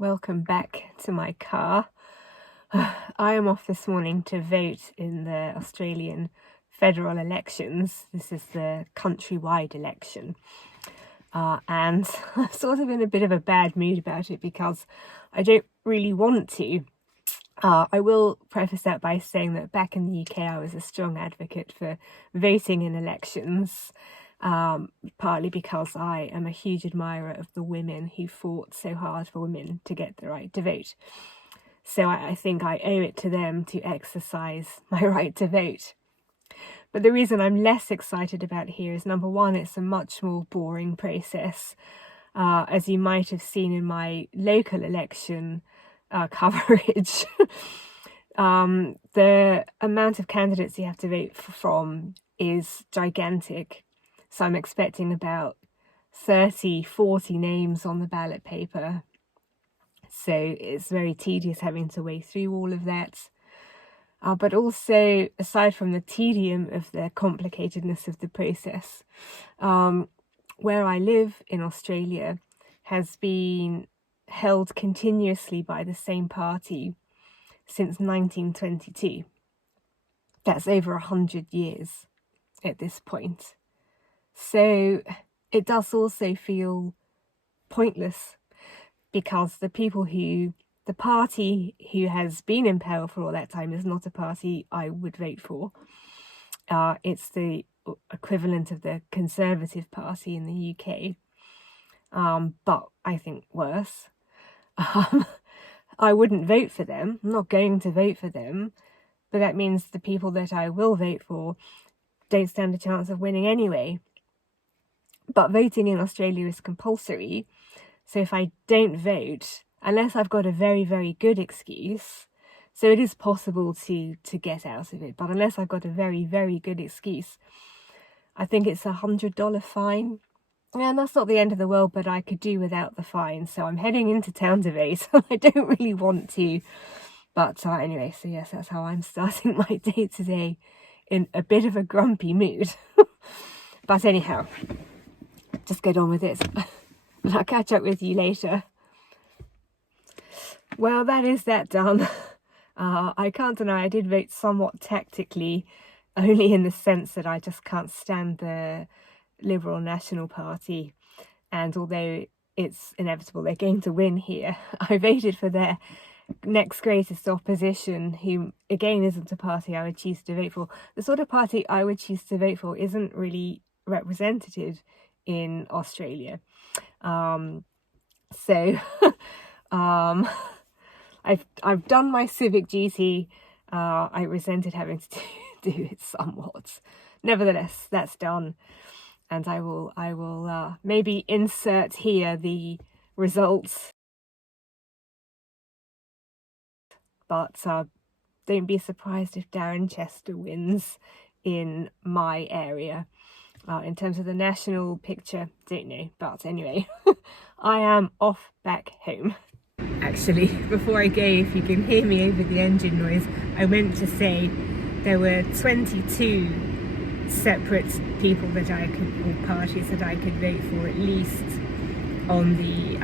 Welcome back to my car. I am off this morning to vote in the Australian federal elections. This is the countrywide election. And I'm sort of in a bit of a bad mood about it because I don't really want to. I will preface that by saying that back in the UK I was a strong advocate for voting in elections. Partly because I am a huge admirer of the women who fought so hard for women to get the right to vote. So I think I owe it to them to exercise my right to vote. But the reason I'm less excited about here is, number one, it's a much more boring process. As you might have seen in my local election coverage, the amount of candidates you have to vote from is gigantic. So I'm expecting about 30, 40 names on the ballot paper. So it's very tedious having to wade through all of that. But also, aside from the tedium of the complicatedness of the process, where I live in Australia has been held continuously by the same party since 1922. That's over 100 years at this point. So it does also feel pointless because the party who has been in power for all that time is not a party I would vote for. It's the equivalent of the Conservative Party in the UK, but I think worse. I wouldn't vote for them. I'm not going to vote for them, but that means the people that I will vote for don't stand a chance of winning anyway. But voting in Australia is compulsory, so if I don't vote, unless I've got a very, very good excuse, so it is possible to get out of it, but unless I've got a very, very good excuse, I think it's $100 fine. And that's not the end of the world, but I could do without the fine, so I'm heading into town to vote. I don't really want to, but anyway, so yes, that's how I'm starting my day today, in a bit of a grumpy mood. But anyhow, just get on with it, and I'll catch up with you later. Well, that is that done. I can't deny I did vote somewhat tactically, only in the sense that I just can't stand the Liberal National Party, and although it's inevitable they're going to win here, I voted for their next greatest opposition, who again isn't a party I would choose to vote for. The sort of party I would choose to vote for isn't really representative in Australia. I've done my civic duty. I resented having to do it somewhat. Nevertheless, that's done, and I will maybe insert here the results. But don't be surprised if Darren Chester wins in my area. In terms of the national picture, don't know. But anyway, I am off back home. Actually, before I go, if you can hear me over the engine noise, I meant to say there were 22 separate people that I could, or parties that I could vote for, at least, on the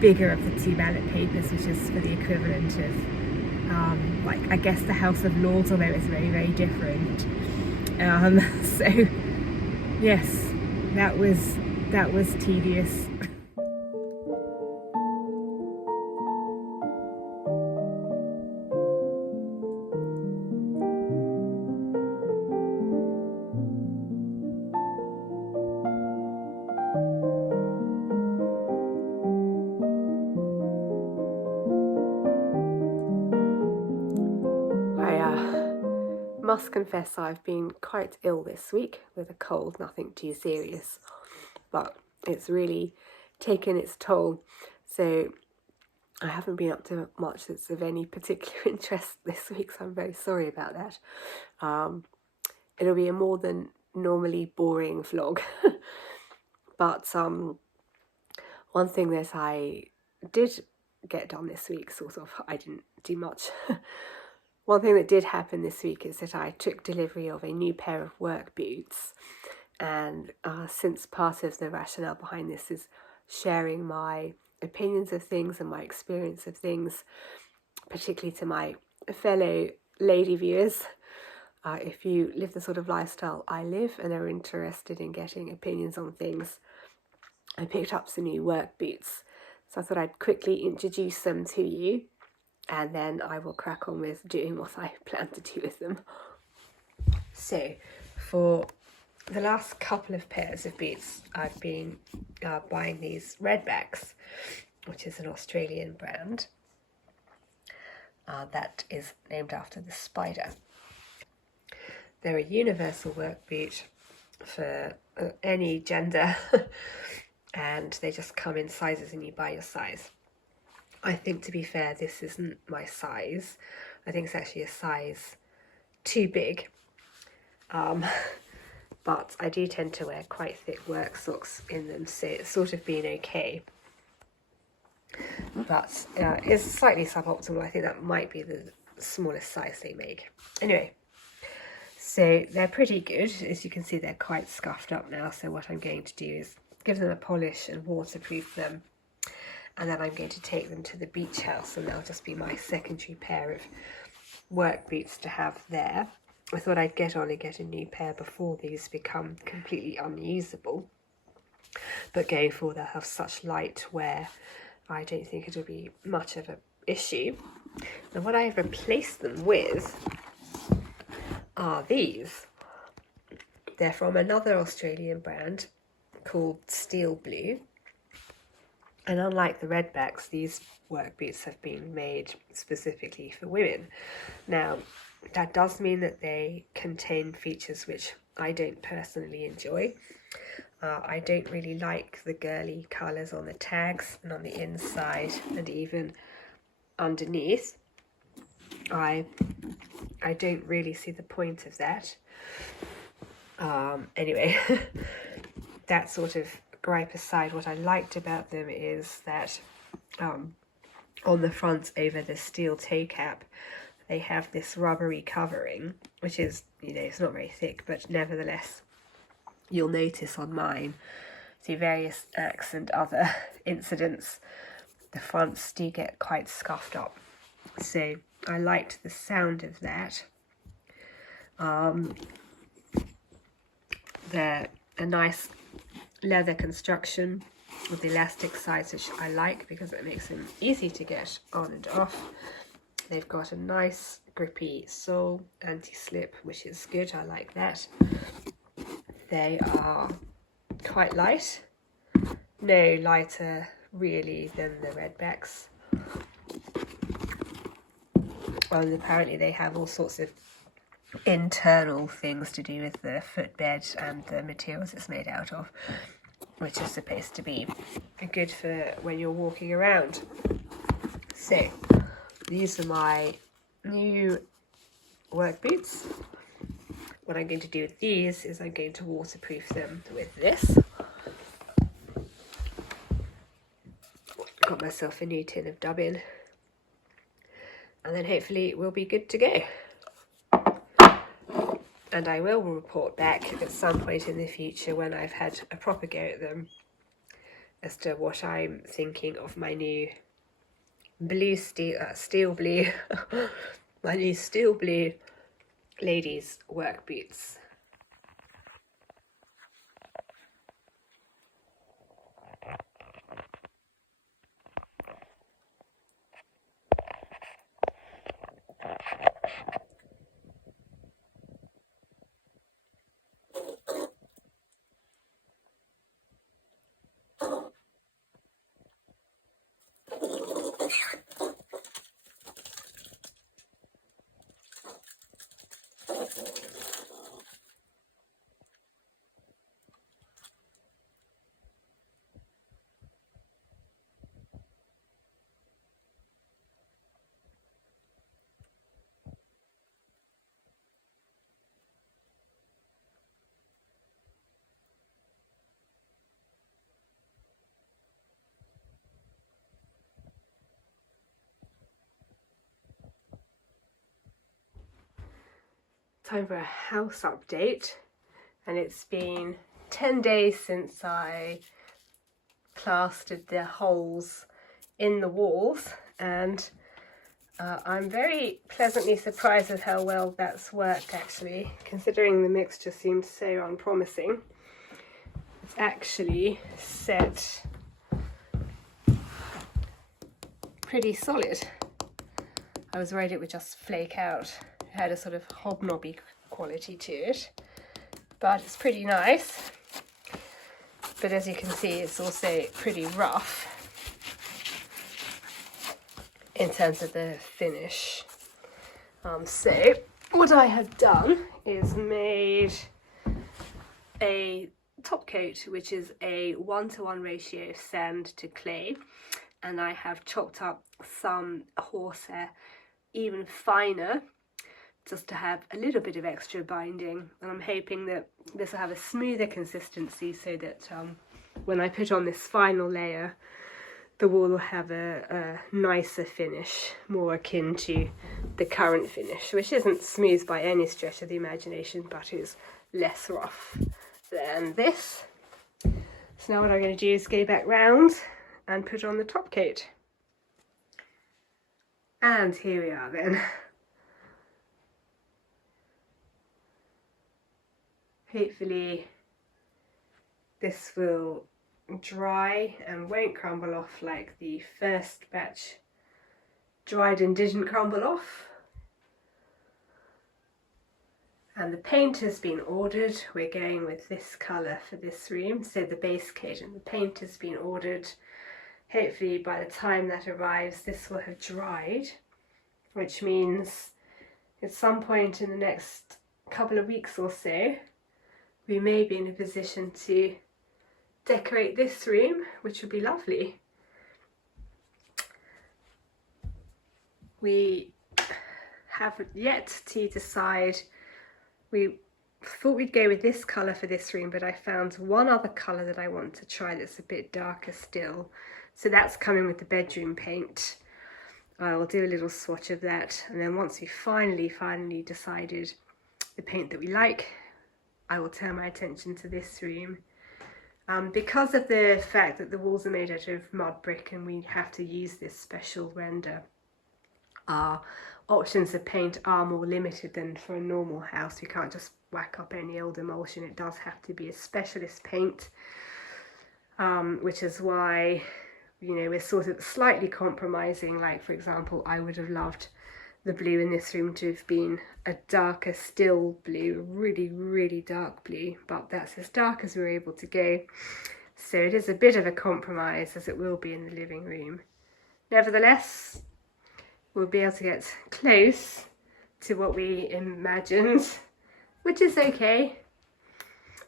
bigger of the two ballot papers, which is for the equivalent of, like, I guess the House of Lords, although it's very, very different. So, yes, that was tedious. Must confess I've been quite ill this week with a cold, nothing too serious, but it's really taken its toll, so I haven't been up to much that's of any particular interest this week, so I'm very sorry about that. It'll be a more than normally boring vlog, but one thing that I did get done this week, sort of, I didn't do much. One thing that did happen this week is that I took delivery of a new pair of work boots, and since part of the rationale behind this is sharing my opinions of things and my experience of things, particularly to my fellow lady viewers. If you live the sort of lifestyle I live and are interested in getting opinions on things, I picked up some new work boots. So I thought I'd quickly introduce them to you, and then I will crack on with doing what I plan to do with them. So for the last couple of pairs of boots, I've been buying these Redbacks, which is an Australian brand that is named after the spider. They're a universal work boot for any gender and they just come in sizes and you buy your size. I think, to be fair, this isn't my size. I think it's actually a size too big. But I do tend to wear quite thick work socks in them, so it's sort of been okay. But it's slightly suboptimal. I think that might be the smallest size they make. Anyway, so they're pretty good. As you can see, they're quite scuffed up now. So what I'm going to do is give them a polish and waterproof them. And then I'm going to take them to the beach house, and they'll just be my secondary pair of work boots to have there. I thought I'd get on and get a new pair before these become completely unusable. But going forward, they'll have such light wear, I don't think it'll be much of an issue. And what I've replaced them with are these. They're from another Australian brand called Steel Blue. And unlike the Redbacks, these work boots have been made specifically for women. Now, that does mean that they contain features which I don't personally enjoy. I don't really like the girly colours on the tags and on the inside and even underneath. I don't really see the point of that. Anyway, that sort of gripe aside, what I liked about them is that on the front over the steel toe cap, they have this rubbery covering, which is, it's not very thick, but nevertheless, you'll notice on mine, through various acts and other incidents, the fronts do get quite scuffed up. So I liked the sound of that. They're a nice leather construction with elastic sides, which I like because it makes them easy to get on and off. They've got a nice grippy sole, anti-slip, which is good. I like that. They are quite light. No lighter really than the Redbacks. And apparently they have all sorts of internal things to do with the footbed and the materials it's made out of, which is supposed to be good for when you're walking around. So these are my new work boots. What I'm going to do with these is I'm going to waterproof them with this. Got myself a new tin of dubbin, and then hopefully we'll be good to go. And I will report back at some point in the future when I've had a proper go at them as to what I'm thinking of my new steel blue my new steel blue ladies work boots. Time for a house update, and it's been 10 days since I plastered the holes in the walls, and I'm very pleasantly surprised with how well that's worked actually, considering the mixture seemed so unpromising. It's actually set pretty solid. I was worried it would just flake out. It had a sort of hobnobby quality to it, but it's pretty nice. But as you can see, it's also pretty rough in terms of the finish. So what I have done is made a top coat, which is a 1-to-1 ratio of sand to clay, and I have chopped up some horsehair even finer just to have a little bit of extra binding, and I'm hoping that this will have a smoother consistency so that when I put on this final layer, the wall will have a nicer finish, more akin to the current finish, which isn't smooth by any stretch of the imagination, but is less rough than this. So now what I'm going to do is go back round and put on the top coat. And here we are then. Hopefully this will dry and won't crumble off like the first batch dried and didn't crumble off. And the paint has been ordered. We're going with this colour for this room, so the base coat, and the paint has been ordered. Hopefully by the time that arrives this will have dried, which means at some point in the next couple of weeks or so we may be in a position to decorate this room, which would be lovely. We have yet to decide. We thought we'd go with this colour for this room, but I found one other colour that I want to try that's a bit darker still. So that's coming with the bedroom paint. I'll do a little swatch of that, and then once we finally decided the paint that we like, I will turn my attention to this room. Because of the fact that the walls are made out of mud brick and we have to use this special render, our options of paint are more limited than for a normal house. You can't just whack up any old emulsion. It does have to be a specialist paint, which is why, you know, we're sort of slightly compromising. Like, for example, I would have loved the blue in this room to have been a darker still blue, really dark blue, but that's as dark as we're able to go. So it is a bit of a compromise, as it will be in the living room. Nevertheless, we'll be able to get close to what we imagined, which is okay.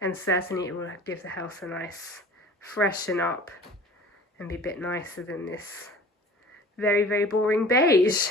And certainly it will give the house a nice freshen up and be a bit nicer than this very boring beige.